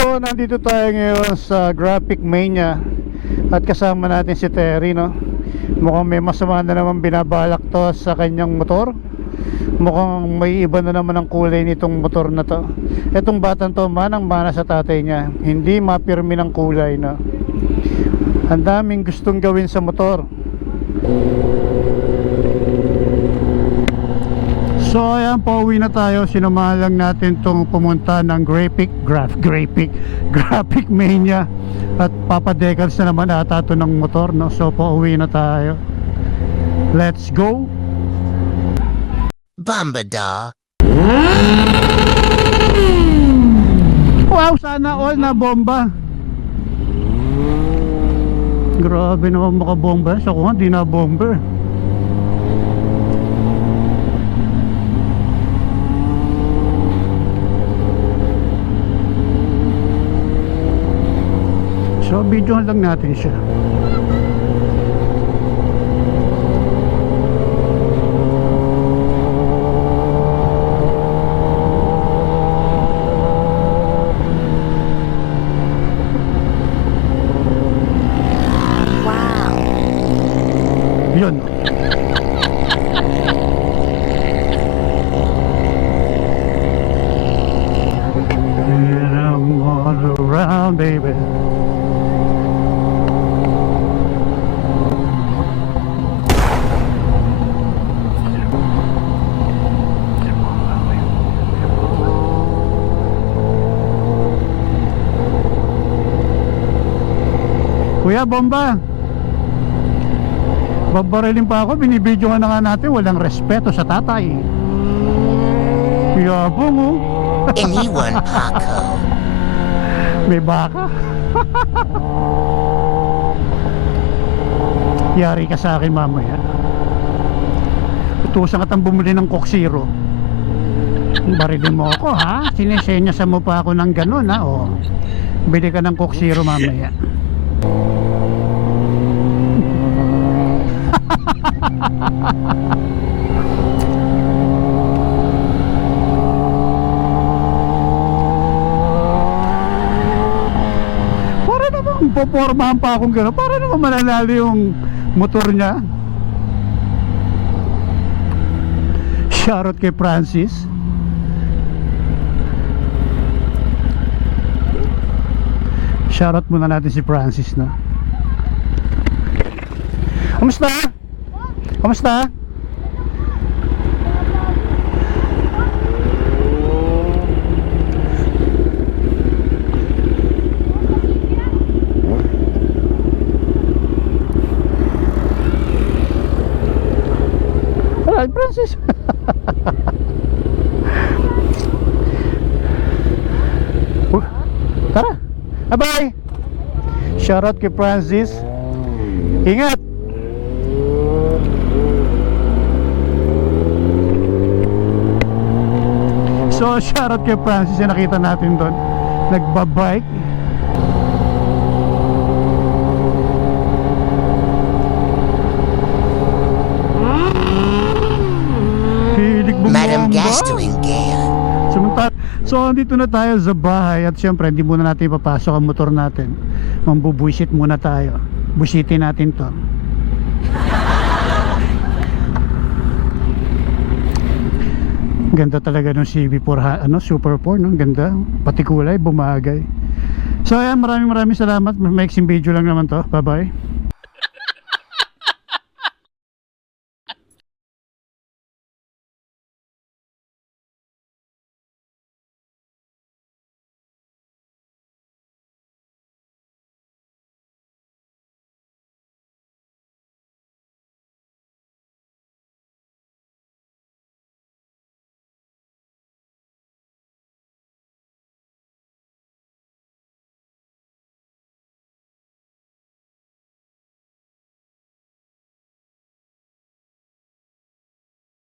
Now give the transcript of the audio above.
So nandito tayo ngayon sa Graphic Mania at kasama natin si Terry, no? Mukhang may masama na naman binabalak to sa kanyang motor. Mukhang may iba na naman ang kulay nitong motor na to. Etong batang to manang-mana sa tatay niya, hindi mapirmi ng kulay, no? Ang daming gustong gawin sa motor. So ayan, pauwi na tayo. Sinamahan lang natin tong pumunta ng Graphic Mania. At papadecals na naman ata ito ng motor, no? So pauwi na tayo. Let's go. Bambada. Wow, sana all na bomba. Grabe naman makabomba. So kung hindi na bomber. So videohan lang natin siya. Wow. Yun. And I'm all around, baby. Kuya, bomba. Babarilin pa ako, binibidyohan na nga natin. Walang respeto sa tatay. Yabong, oh. Anyone, Paco. May baka. Yari ka sa akin mamaya. Utusan ka tang bumili ng Coke Zero. Barilin mo ako, ha? Sinesenyasa mo pa ako ng ganun, ha? O, bili ka ng Coke Zero mamaya. Para naman popormahan pa akong gano'n. Para naman mananalo yung motor niya. Shoutout kay Francis. Shoutout muna natin si Francis, na. Kamusta? Kamusta? Hi, Francis. Tara. Bye-bye. Shoutout kay Francis. Ingat. So shoutout kay Francis, yung nakita natin doon, nagbabike. Hilig bumomba. Madam Gas doing gay. So andito na tayo sa bahay. At syempre hindi muna natin ipapasok ang motor natin. Mambubuisit muna tayo. Busitin natin to. Ganda talaga ng CB4, Super 4, no? Ganda, pati kulay, bumagay. So ayan, maraming salamat. Maiksing video lang naman to. Bye bye.